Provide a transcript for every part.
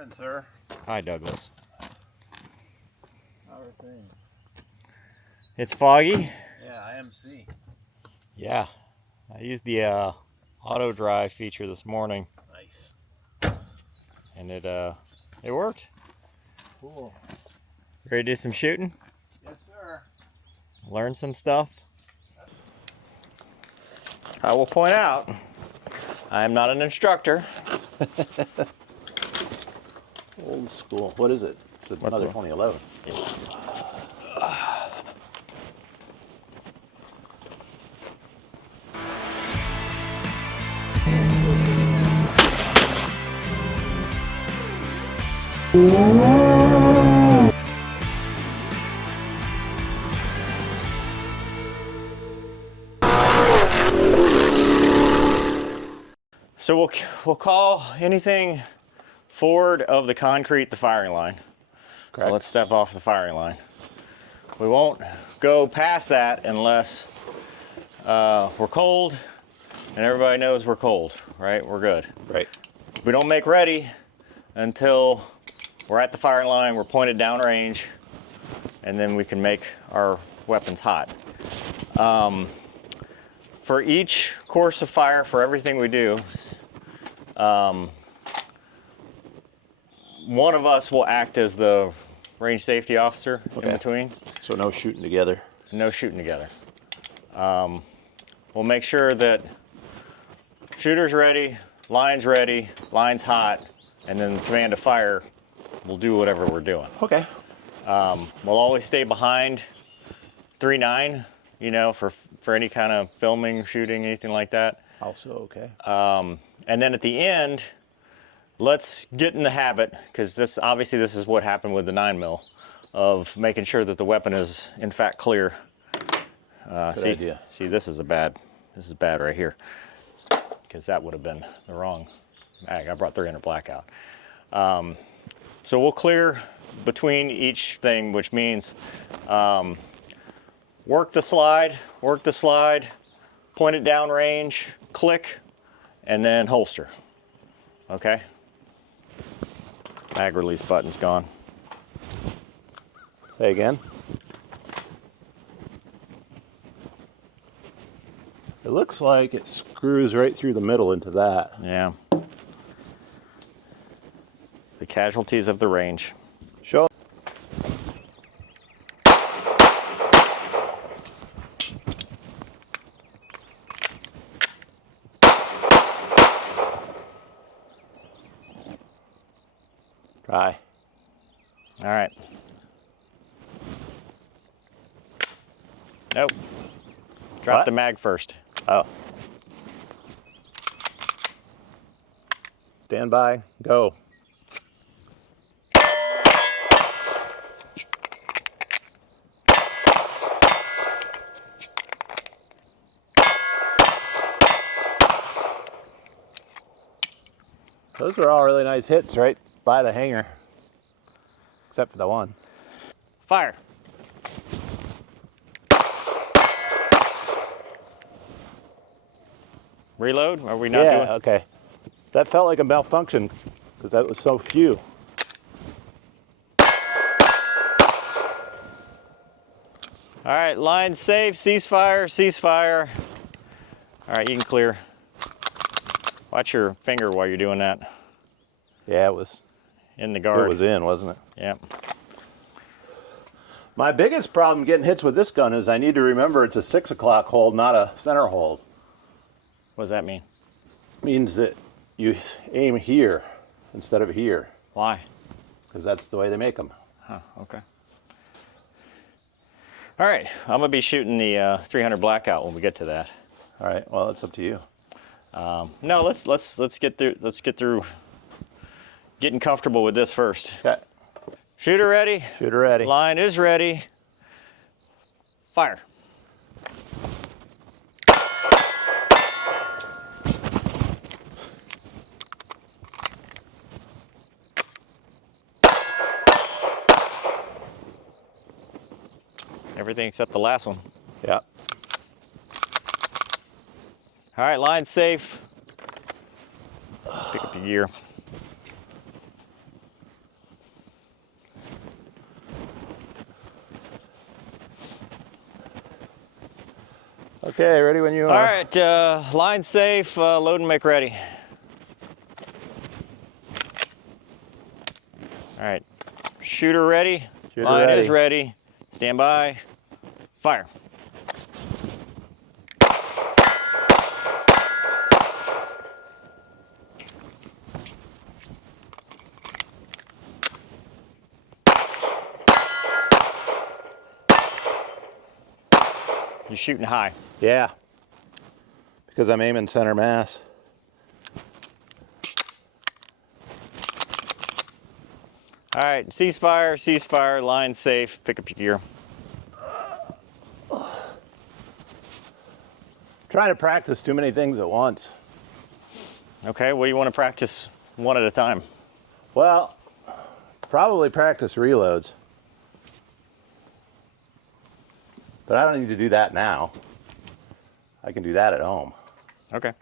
Morning, sir. Hi, Douglas. How are things? It's foggy. Yeah, IMC. Yeah, I used the auto drive feature this morning, Nice. and it worked. Cool. Ready to do some shooting? Yes, sir. Learn some stuff. I will point out, I am not an instructor. Old school. What is it? It's another 2011. So we'll call anything forward of the concrete the firing line. Correct. So let's step off the firing line. We won't go past that unless we're cold, and everybody knows we're cold, right? We're good. Right. We don't make ready until we're at the firing line, we're pointed downrange, and then we can make our weapons hot. For each course of fire, for everything we do, one of us will act as the range safety officer in between. So no shooting together. No shooting together. We'll make sure that shooter's ready, line's hot, and then the command to fire, we'll do whatever we're doing. Okay. We'll always stay behind 3-9, you know, for any kind of filming, shooting, anything like that. Also okay. And then at the end, let's get in the habit, because this is what happened with the 9mm, of making sure that the weapon is in fact clear. Good idea. See, this is bad right here, because that would have been the wrong mag. I brought 300 black out. So we'll clear between each thing, which means work the slide, point it down range, click, and then holster. Okay? Mag release button's gone. Say again. It looks like it screws right through the middle into that. Yeah. The casualties of the range. Show. Try. All right. Nope. Drop the mag first. Oh. Stand by. Go. Those were all really nice hits right by the hanger, except for the one. Fire. Reload? Are we not doing? Yeah, okay. That felt like a malfunction because that was so few. All right, line safe, ceasefire, ceasefire. All right, you can clear. Watch your finger while you're doing that. Yeah, it was in the guard. It was in, wasn't it? Yeah. My biggest problem getting hits with this gun is I need to remember it's a 6 o'clock hold, not a center hold. What does that mean? It means that you aim here instead of here. Why? Because that's the way they make them. Huh, okay. All right, I'm gonna be shooting the 300 blackout when we get to that. All right, well, it's up to you. No, let's get through getting comfortable with this first. Okay. Shooter ready. Shooter ready. Line is ready. Fire. Everything except the last one. Yeah. All right, line safe. Pick up your gear. Okay, ready when you are. All right, line safe, load and make ready. All right, shooter ready. Shooter line ready. is ready. Stand by. Fire. You're shooting high. Yeah, because I'm aiming center mass. All right, ceasefire, line safe, pick up your gear. Trying to practice too many things at once. Okay, what do you want to practice one at a time? Well, probably practice reloads. But I don't need to do that now. I can do that at home. Okay.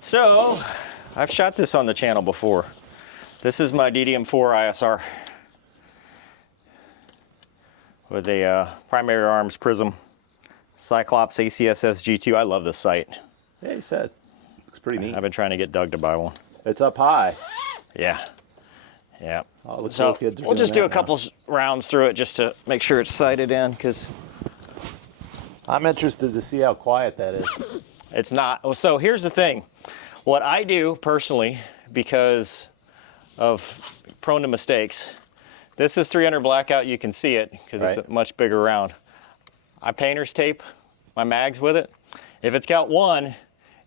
So, I've shot this on the channel before. This is my DDM4ISR with a primary arms prism, Cyclops ACSS G2. I love this sight. Yeah, you said. Looks pretty neat. I've been trying to get Doug to buy one. It's up high. Yeah. Yeah. All the So cool kids are we'll doing just do that a couple rounds through it just to make sure it's sighted in, because now. I'm interested to see how quiet that is. it's not. So here's the thing. What I do personally, because of prone to mistakes, this is 300 blackout. You can see it because Right. it's a much bigger round. I painter's tape my mags with it. If it's got one,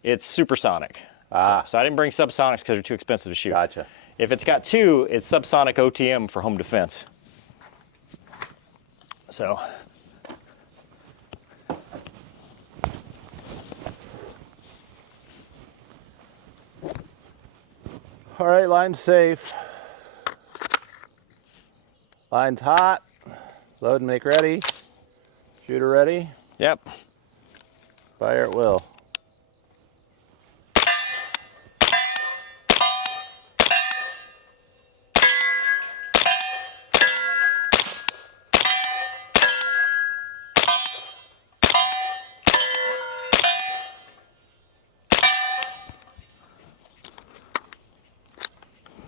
it's supersonic. Ah, So I didn't bring subsonics because they're too expensive to shoot. gotcha. If it's got two, it's subsonic OTM for home defense. So. All right, line's safe. Line's hot. Load and make ready. Shooter ready. Yep. Fire at will.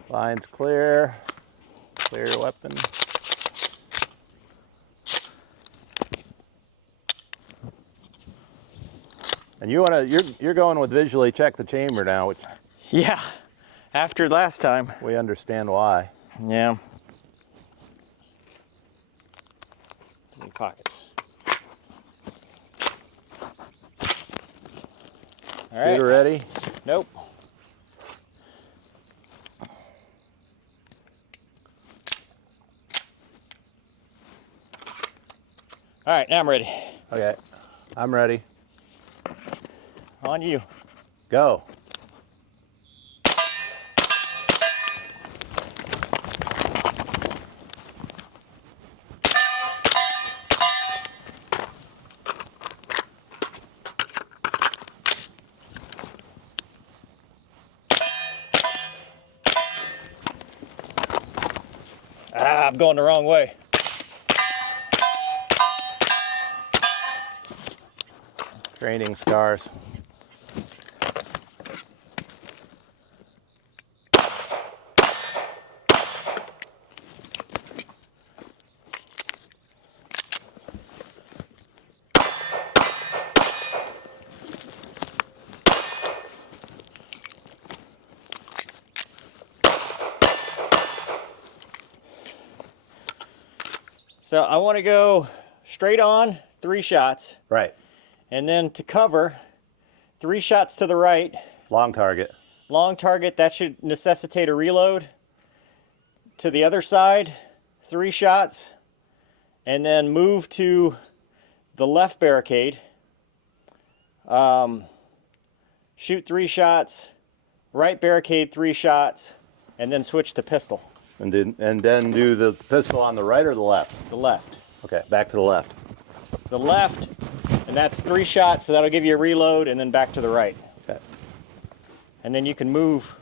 Line's clear. Clear your weapon. And you're going with visually check the chamber now, which Yeah. After last time. we understand why. Yeah. In pockets. All right. Shooter ready. Nope. All right, now I'm ready. Okay, I'm ready. On you. Go. Ah, I'm going the wrong way. Training scars. So I want to go straight on 3 shots, Right. and then to cover 3 shots to the right. Long target. Long target, that should necessitate a reload. To the other side, 3 shots, and then move to the left barricade. Shoot 3 shots, right barricade 3 shots, and then switch to pistol. And then do the pistol on the right or the left? The left. Okay, back to the left. The left, and that's 3 shots, so that'll give you a reload, and then back to the right. Okay. And then you can move.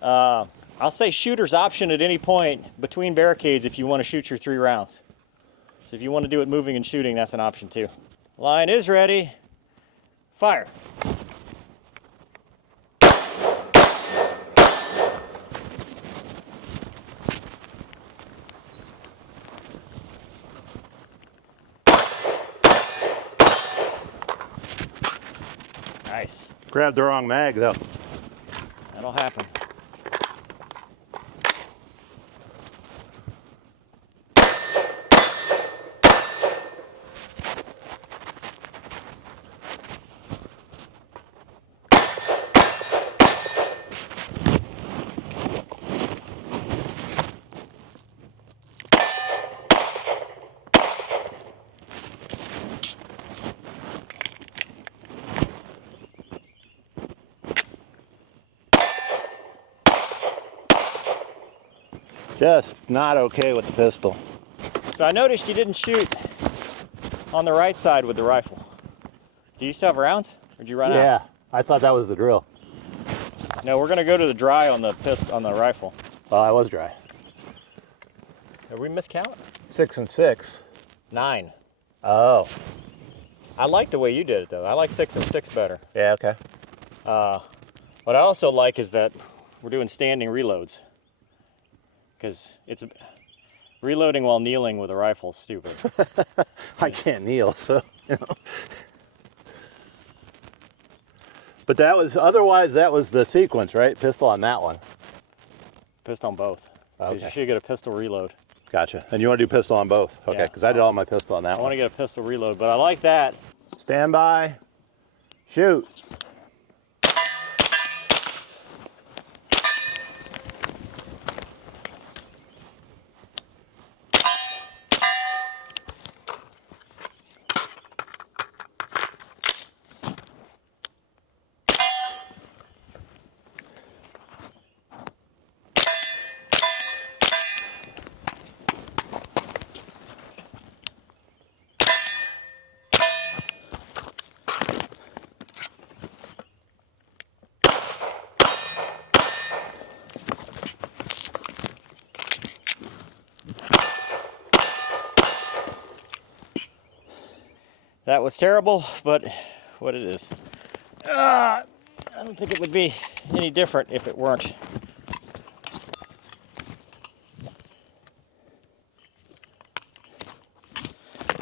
I'll say shooter's option at any point between barricades if you want to shoot your 3 rounds. So if you want to do it moving and shooting, that's an option too. Line is ready. Fire. Nice. Grabbed the wrong mag though. That'll happen. Just not okay with the pistol. So I noticed you didn't shoot on the right side with the rifle. Do you still have rounds? Or did you run out? Yeah, I thought that was the drill. No, we're gonna go to the dry on the rifle. Well, I was dry. Did we miscount? 6 and 6. 9. Oh. I like the way you did it though. I like 6 and 6 better. Yeah, okay. What I also like is that we're doing standing reloads. Because it's reloading while kneeling with a rifle is stupid. I can't kneel, so, you know. But that was, otherwise that was the sequence, right? Pistol on that one. Pistol on both. 'Cause Okay. you should get a pistol reload. Gotcha. And you want to do pistol on both? Okay, Yeah. because I did all my pistol on that I want one. to get a pistol reload, but I like that. Stand by. Shoot. That was terrible, but what it is. I don't think it would be any different if it weren't.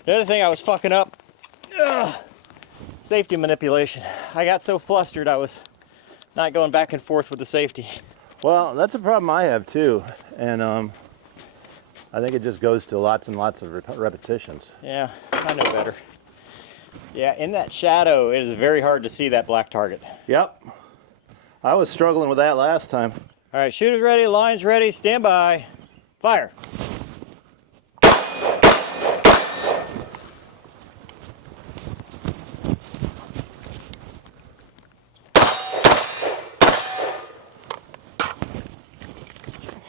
The other thing I was fucking up, safety manipulation. I got so flustered I was not going back and forth with the safety. Well, that's a problem I have too. And I think it just goes to lots and lots of repetitions. Yeah, I know better. Yeah, in that shadow, it is very hard to see that black target. Yep. I was struggling with that last time. All right, shooters ready, lines ready, stand by, fire.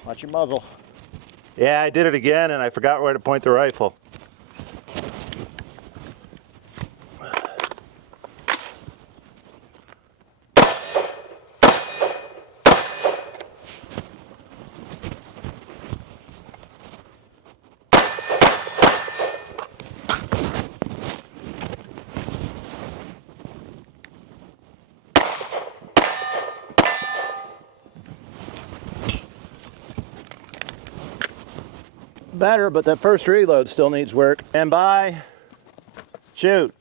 Watch your muzzle. Yeah, I did it again and I forgot where to point the rifle. Better, but that first reload still needs work. Stand by. Shoot.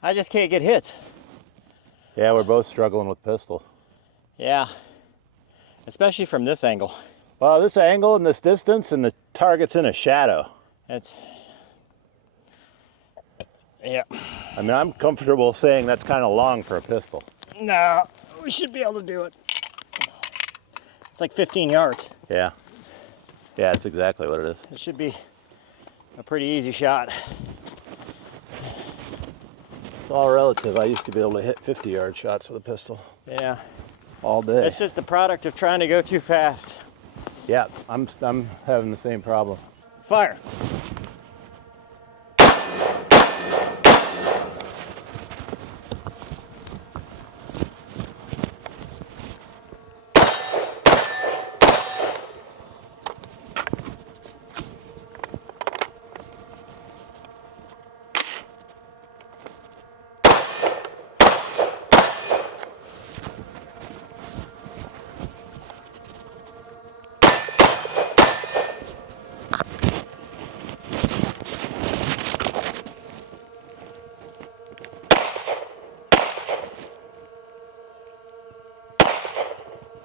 I just can't get hits. Yeah, we're both struggling with pistol. Yeah, especially from this angle. Well, this angle and this distance and the target's in a shadow. That's, yeah. I mean, I'm comfortable saying that's kind of long for a pistol. No, we should be able to do it. It's like 15 yards. Yeah. Yeah, that's exactly what it is. It should be a pretty easy shot. It's all relative. I used to be able to hit 50-yard shots with a pistol Yeah. all day. It's just a product of trying to go too fast. Yeah, I'm having the same problem. Fire.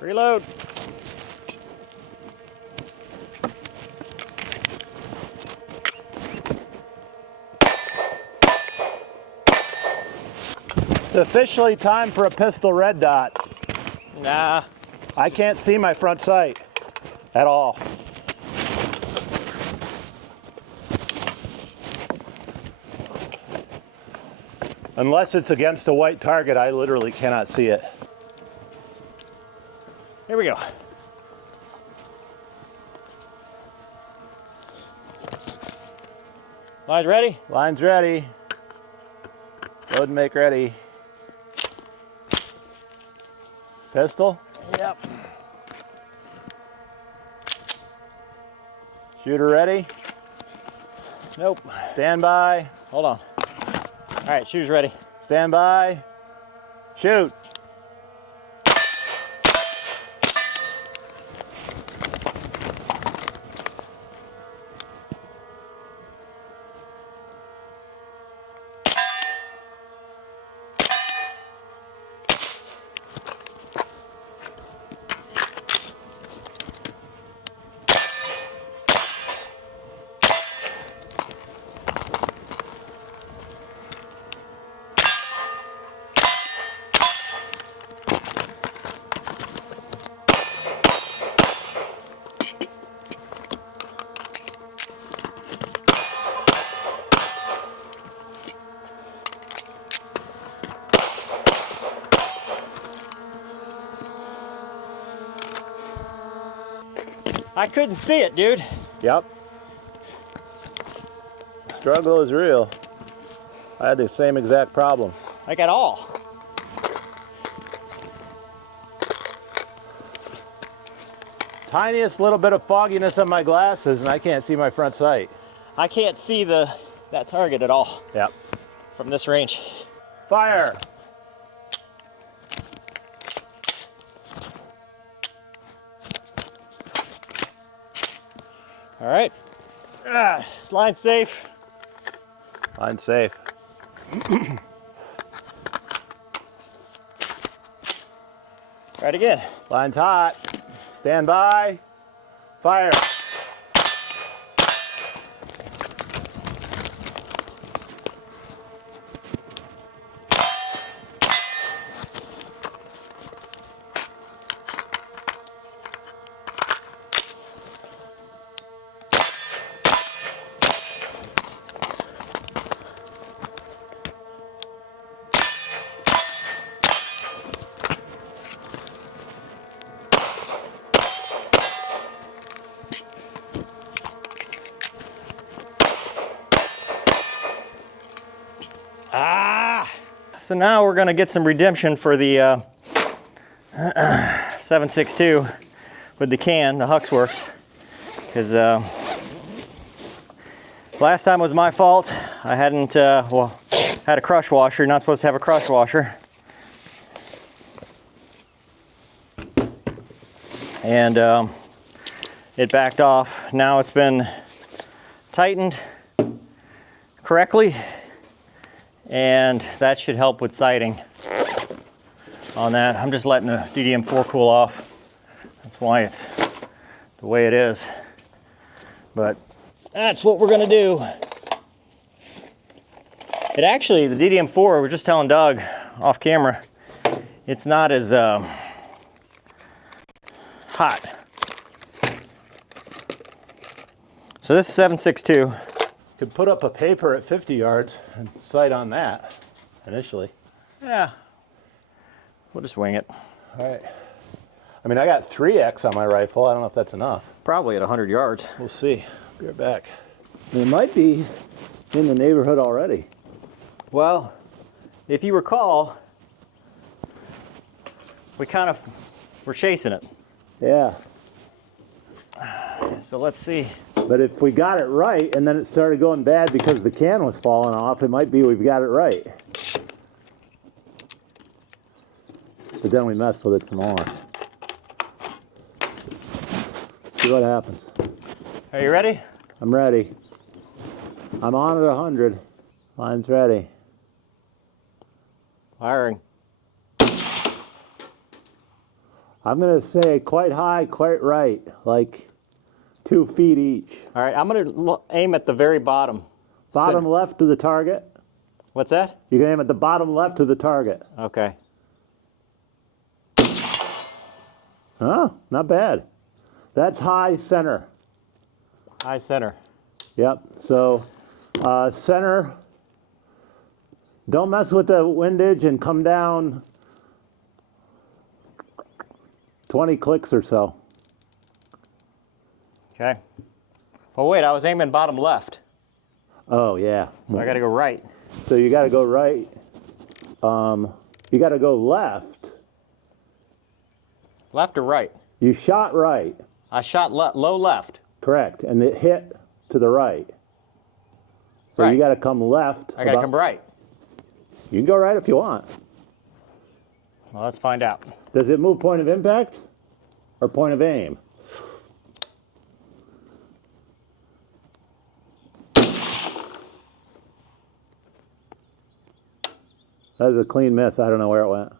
Reload. It's officially time for a pistol red dot. Nah. I can't see my front sight at all. Unless it's against a white target, I literally cannot see it. Here we go. Lines ready? Line's ready. Load and make ready. Pistol? Yep. Shooter ready? Nope. Stand by. Hold on. All right, shoes ready. Stand by. Shoot. I couldn't see it, dude. Yep. Struggle is real. I had the same exact problem. Like at all. Tiniest little bit of fogginess on my glasses and I can't see my front sight. I can't see that target at all Yep. from this range. Fire! All right. Line safe. Line safe. Right again. Line's hot. Stand by. Fire. So now we're gonna get some redemption for the 7.62 with the can, the HUXWRX, because last time was my fault. I hadn't, had a crush washer. You're not supposed to have a crush washer. And it backed off. Now it's been tightened correctly, and that should help with sighting on that. I'm just letting the DDM4 cool off. That's why it's the way it is. But that's what we're gonna do. It actually, the DDM4, we're just telling Doug off camera, it's not as hot. So this is 7.62. Could put up a paper at 50 yards and sight on that initially. Yeah, we'll just wing it. All right. I mean, I got 3X on my rifle. I don't know if that's enough. Probably at 100 yards. We'll see. Be right back. It might be in the neighborhood already. Well, if you recall, we're chasing it. Yeah. So let's see. But if we got it right and then it started going bad because the can was falling off, it might be we've got it right. But then we messed with it some more. See what happens. Are you ready? I'm ready. I'm on at 100. Line's ready. Firing. I'm going to say quite high, quite right, like 2 feet each. All right, I'm gonna aim at the very bottom. Bottom left of the target. What's that? You can aim at the bottom left of the target. Okay. Oh, not bad. That's high center. High center. Yep, so center, don't mess with the windage and come down 20 clicks or so. Okay. Oh wait, I was aiming bottom left. Oh yeah. So I gotta go right. So you gotta go right. You gotta go left. Left or right? You shot right. I shot low left. Correct, and it hit to the right. So Right. you gotta come left. I gotta come right. You can go right if you want. Well, let's find out. Does it move point of impact or point of aim? That was a clean miss. I don't know where it went.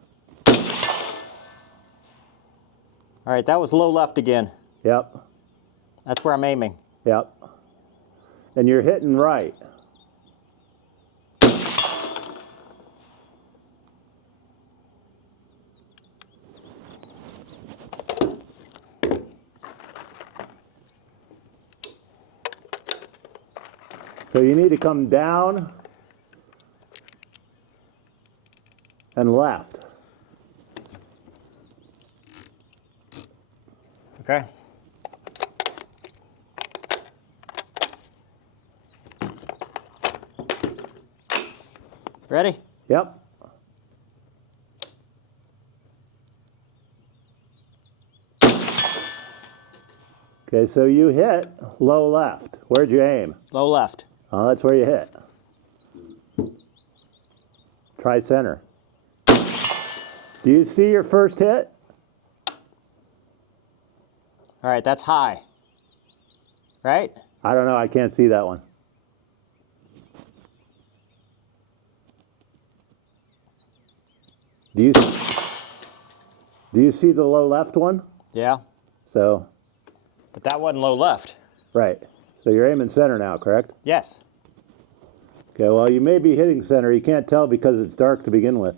All right, that was low left again. Yep. That's where I'm aiming. Yep. And you're hitting right. So you need to come down and left. Okay. Ready? Yep. Okay, so you hit low left. Where'd you aim? Low left. Oh, that's where you hit. Try center. Do you see your first hit? All right, that's high. Right? I don't know. I can't see that one. Do you see the low left one? Yeah. So, But that wasn't low left. right. So you're aiming center now, correct? Yes. Okay, well, you may be hitting center. You can't tell because it's dark to begin with.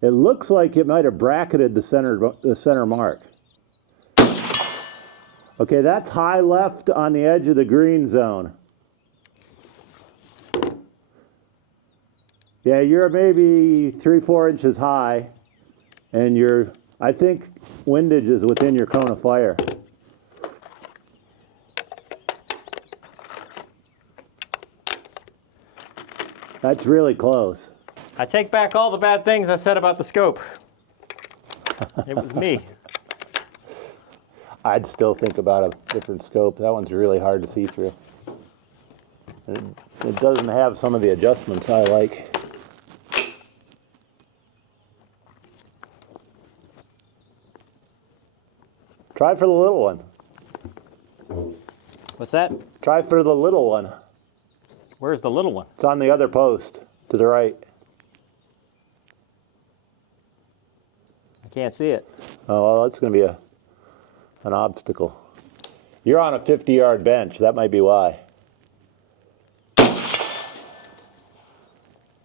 It looks like it might have bracketed the center mark. Okay, that's high left on the edge of the green zone. Yeah, you're maybe 3-4 inches high, and I think windage is within your cone of fire. That's really close. I take back all the bad things I said about the scope. It was me. I'd still think about a different scope. That one's really hard to see through. It doesn't have some of the adjustments I like. Try for the little one. What's that? Try for the little one. Where's the little one? It's on the other post to the right. I can't see it. Oh, well, that's going to be an obstacle. You're on a 50-yard bench. That might be why.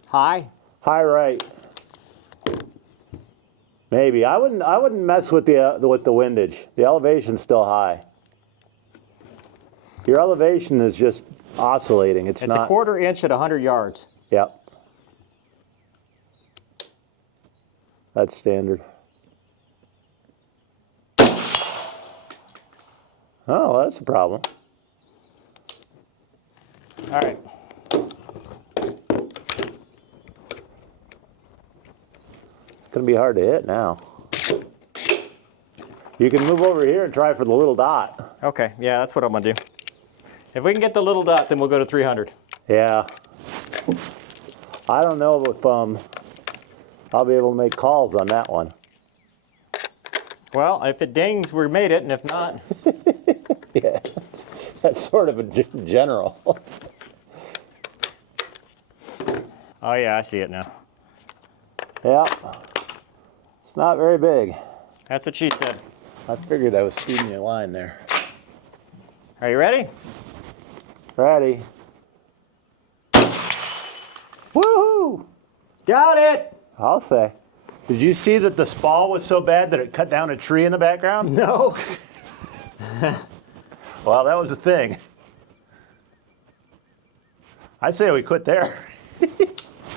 High? High right. Maybe. I wouldn't mess with the windage. The elevation's still high. Your elevation is just oscillating. It's not. A 1/4 inch at 100 yards. Yep. That's standard. Oh, that's a problem. All right. It's going to be hard to hit now. You can move over here and try for the little dot. Okay, yeah, that's what I'm gonna do. If we can get the little dot, then we'll go to 300. Yeah. I don't know if I'll be able to make calls on that one. Well, if it dings, we made it, and if not... Yeah, that's sort of a general. Oh yeah, I see it now. Yeah. It's not very big. That's what she said. I figured I was speeding your line there. Are you ready? Ready. Woohoo! Got it! I'll say. Did you see that the spall was so bad that it cut down a tree in the background? No. Well, that was a thing. I say we quit there. Can't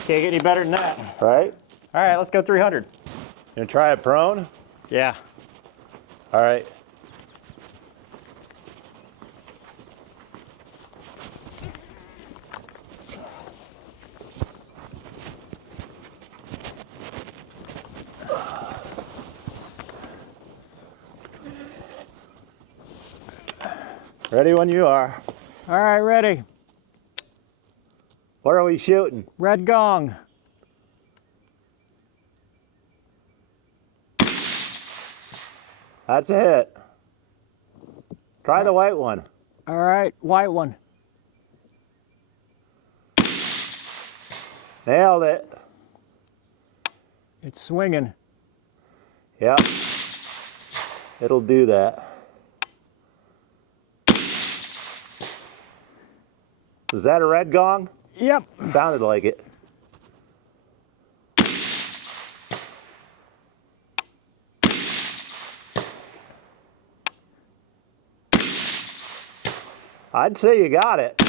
get any better than that. Right? All right, let's go 300. Gonna try it prone? Yeah. All right. Ready when you are. All right, ready. What are we shooting? Red gong. That's a hit. Try the white one. All right, white one. Nailed it. It's swinging. Yep. It'll do that. Was that a red gong? Yep. Sounded like it. I'd say you got it.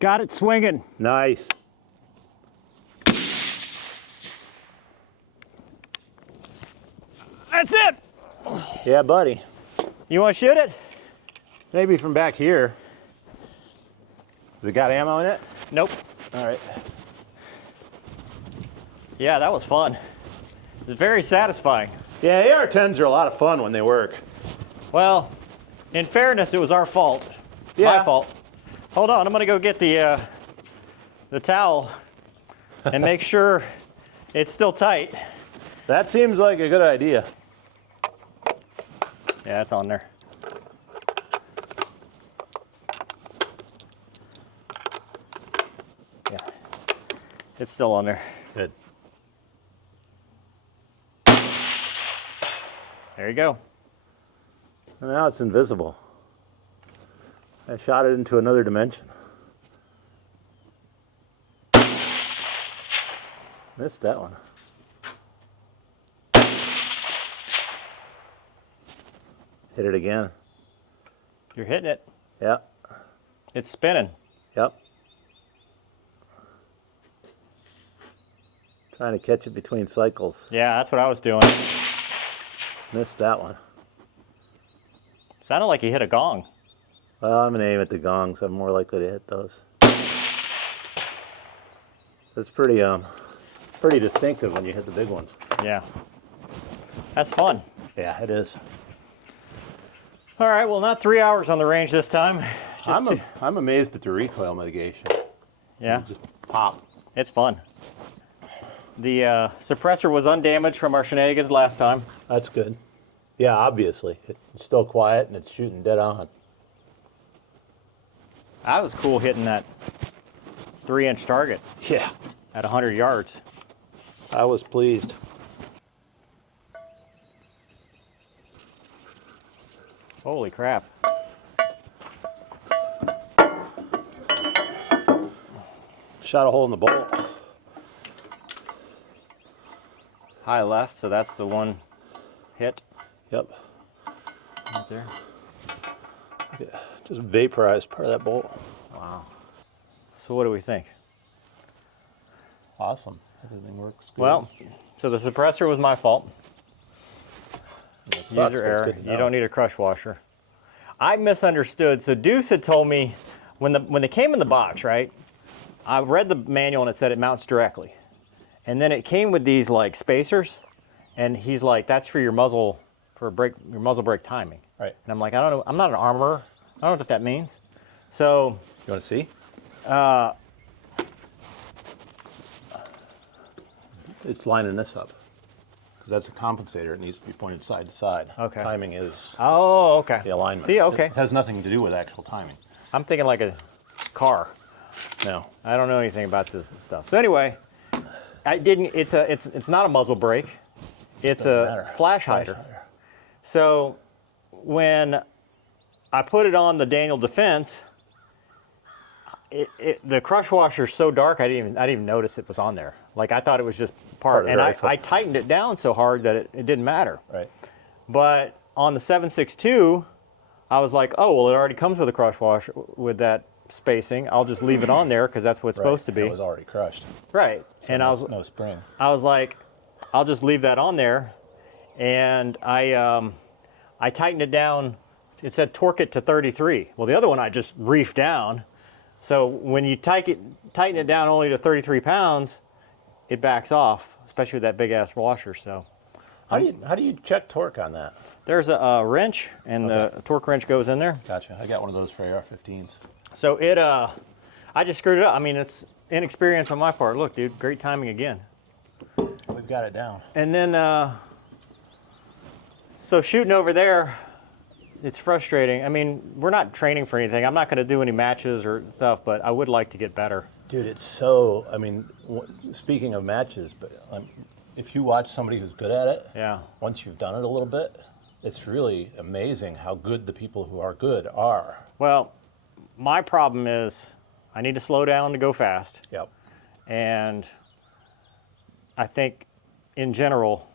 Got it swinging. Nice. That's it. Yeah, buddy. You want to shoot it? Maybe from back here. Has it got ammo in it? Nope. All right. Yeah, that was fun. It's very satisfying. Yeah, AR-10s are a lot of fun when they work. Well, in fairness, it was our fault. Yeah. My fault. Hold on, I'm gonna go get the towel and make sure it's still tight. That seems like a good idea. Yeah, it's on there. Yeah, it's still on there. Good. There you go. And now it's invisible. I shot it into another dimension. Missed that one. Hit it again. You're hitting it. Yep. It's spinning. Yep. Trying to catch it between cycles. Yeah, that's what I was doing. Missed that one. Sounded like you hit a gong. Well, I'm gonna aim at the gongs. I'm more likely to hit those. It's pretty distinctive when you hit the big ones. Yeah. That's fun. Yeah, it is. All right, well, not 3 hours on the range this time. I'm amazed at the recoil mitigation. Yeah, Just pop. it's fun. The suppressor was undamaged from our shenanigans last time. That's good. Yeah, obviously. It's still quiet and it's shooting dead on. That was cool hitting that 3-inch target Yeah, at 100 yards. I was pleased. Holy crap. Shot a hole in the bolt. High left, so that's the one hit Yep. right there. Yeah, just vaporized part of that bolt. Wow. So what do we think? Awesome. Everything works good. Well, so the suppressor was my fault. It sucks, User but it's error. good to You know. don't need a crush washer. I misunderstood. So Deuce had told me when they came in the box, right? I read the manual and it said it mounts directly. And then it came with these like spacers, and he's like, that's for your muzzle your muzzle brake timing. Right. And I'm like, I don't know, I'm not an armorer. I don't know what that means. So You want to see? It's lining this up because that's a compensator. It needs to be pointed side to side. Okay. Timing is oh, okay. the alignment. See, okay. It has nothing to do with actual timing. I'm thinking like a car. No. I don't know anything about this stuff. So anyway, I didn't. It's not a muzzle brake. It's Doesn't a matter. flash hider. So when I put it on the Daniel Defense, the crush washer's so dark I didn't even notice it was on there. Like I thought it was just part of the and rifle. I tightened it down so hard that it didn't matter. Right. But on the 7.62, I was like, oh well, it already comes with a crush washer with that spacing. I'll just leave it on there because that's what it's supposed to be. It was already crushed. Right. So And no spring. I was like, I'll just leave that on there, and I tightened it down. It said torque it to 33. Well, the other one I just reefed down. So when you tighten it down only to 33 pounds, it backs off, especially with that big ass washer. So How do you check torque on that? there's a wrench, and the torque wrench goes in there. Gotcha. I got one of those for AR-15s. So I just screwed it up. I mean, it's inexperience on my part. Look, dude, great timing again. We've got it down. And then, so shooting over there, it's frustrating. I mean, we're not training for anything. I'm not going to do any matches or stuff, but I would like to get better. Dude, it's so, I mean, speaking of matches, but if you watch somebody who's good at it, Yeah. once you've done it a little bit, it's really amazing how good the people who are good are. Well, my problem is I need to slow down to go fast. Yep. And I think in general,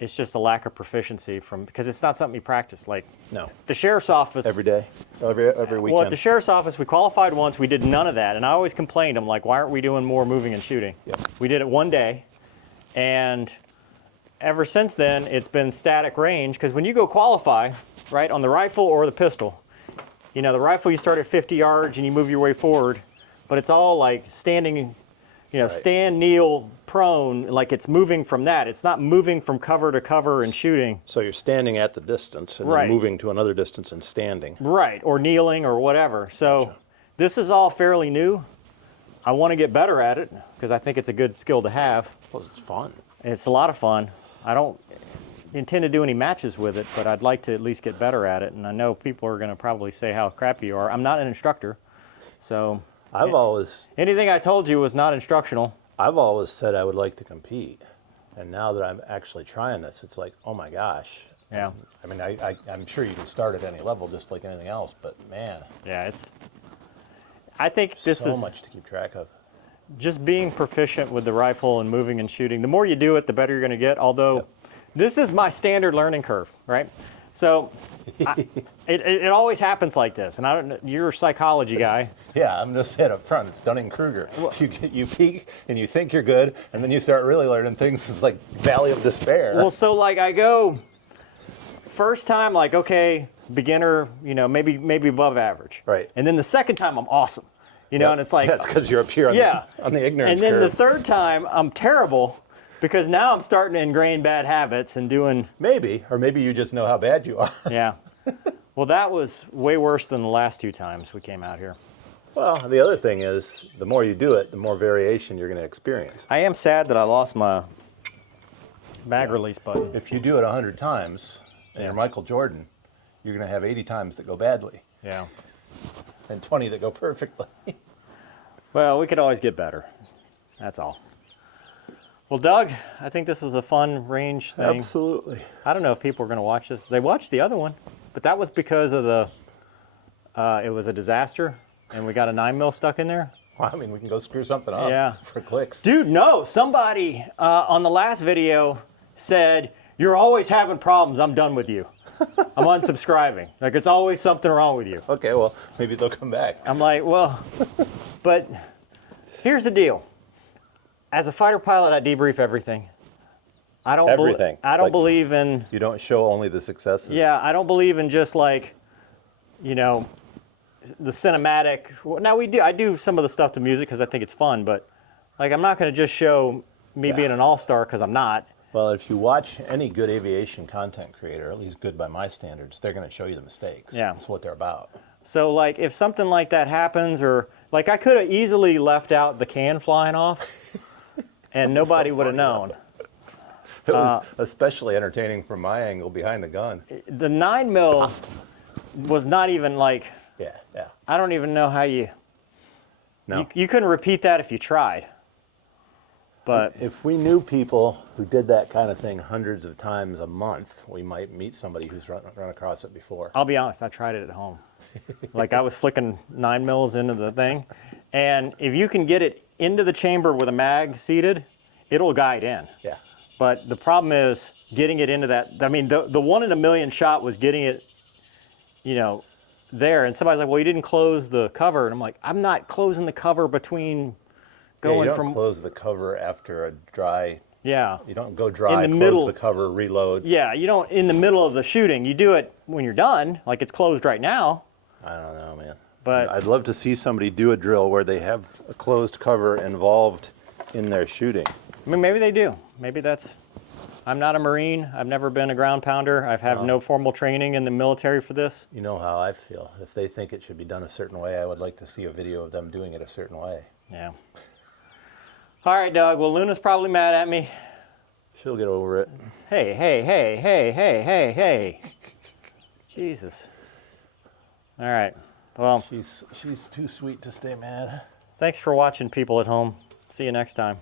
it's just a lack of proficiency because it's not something you practice. Like No. the sheriff's office. Every day, every weekend. Well, at the sheriff's office, we qualified once. We did none of that, and I always complained. I'm like, why aren't we doing more moving and shooting? Yep. We did it one day, and ever since then, it's been static range. Because when you go qualify, right, on the rifle or the pistol, you know, the rifle you start at 50 yards and you move your way forward, but it's all like standing, you know, Right. stand, kneel, prone, like it's moving from that. It's not moving from cover to cover and shooting. So you're standing at the distance and Right. then moving to another distance and standing. Right, or kneeling or whatever. So Gotcha. this is all fairly new. I want to get better at it because I think it's a good skill to have. Plus, it's fun. It's a lot of fun. I don't intend to do any matches with it, but I'd like to at least get better at it. And I know people are going to probably say how crappy you are. I'm not an instructor, so I've always anything I told you was not instructional. said I would like to compete, and now that I'm actually trying this, it's like, oh my gosh. Yeah. I mean, I'm sure you can start at any level, just like anything else, but man, Yeah, I think this so is much to keep track of. just being proficient with the rifle and moving and shooting. The more you do it, the better you're going to get. Although, Yep. this is my standard learning curve, right? So, it always happens like this. And I don't know, you're a psychology guy. Yeah, I'm just saying up front, it's Dunning-Kruger. You peak and you think you're good, and then you start really learning things. It's like Valley of Despair. Well, so like I go first time, like okay, beginner, you know, maybe above average. Right. And then the second time, I'm awesome. You know, and it's like that's because you're up here on, on the ignorance And then curve. the third time, I'm terrible because now I'm starting to ingrain bad habits and doing. Maybe, or maybe you just know how bad you are. Yeah. Well, that was way worse than the last 2 times we came out here. Well, the other thing is, the more you do it, the more variation you're going to experience. I am sad that I lost my mag release button. If you do it 100 times, and you're Michael Jordan, you're going to have 80 times that go badly, Yeah. and 20 that go perfectly. Well, we could always get better. That's all. Well, Doug, I think this was a fun range thing. Absolutely. I don't know if people are going to watch this. They watched the other one, but that was because of the, it was a disaster, and we got a 9mm stuck in there. Well, I mean, we can go screw something up Yeah. for clicks. Dude, no, somebody on the last video said, "You're always having problems, I'm done with you. I'm unsubscribing. Like, it's always something wrong with you." Okay, well, maybe they'll come back. I'm like, well, but here's the deal. As a fighter pilot, I debrief everything. I don't Everything. I don't Like- believe in, You don't show only the successes. yeah, I don't believe in just like, you know, the cinematic. Now I do some of the stuff to music because I think it's fun, but like I'm not going to just show me being an all-star because I'm not. Well, if you watch any good aviation content creator, at least good by my standards, they're going to show you the mistakes. Yeah. That's what they're about. So like if something like that happens, or like I could have easily left out the can flying off and nobody would have known. It was especially entertaining from my angle behind the gun. The 9mm was not even like, Yeah, yeah. I don't even know how you, No. you couldn't repeat that if you tried. But If we knew people who did that kind of thing hundreds of times a month, we might meet somebody who's run across it before. I'll be honest, I tried it at home. Like I was flicking 9mm into the thing, and if you can get it into the chamber with a mag seated, it'll guide in. Yeah. But the problem is getting it into that. I mean, the 1 in a million shot was getting it, you know, there. And somebody's like, "Well, you didn't close the cover," and I'm like, "I'm not closing the cover between going you don't from close the cover after a dry. yeah." You don't go dry, In the close middle. the cover, reload. Yeah, you don't in the middle of the shooting. You do it when you're done, like it's closed right now. I don't know, man. But I'd love to see somebody do a drill where they have a closed cover involved in their shooting. I mean, maybe they do. Maybe that's. I'm not a Marine. I've never been a ground pounder. I've had no formal training in the military for this. You know how I feel. If they think it should be done a certain way, I would like to see a video of them doing it a certain way. Yeah. All right, Doug. Well, Luna's probably mad at me. She'll get over it. Hey, hey, hey, hey, hey, hey, hey. Jesus. All right. Well, She's too sweet to stay mad. thanks for watching, people at home. See you next time.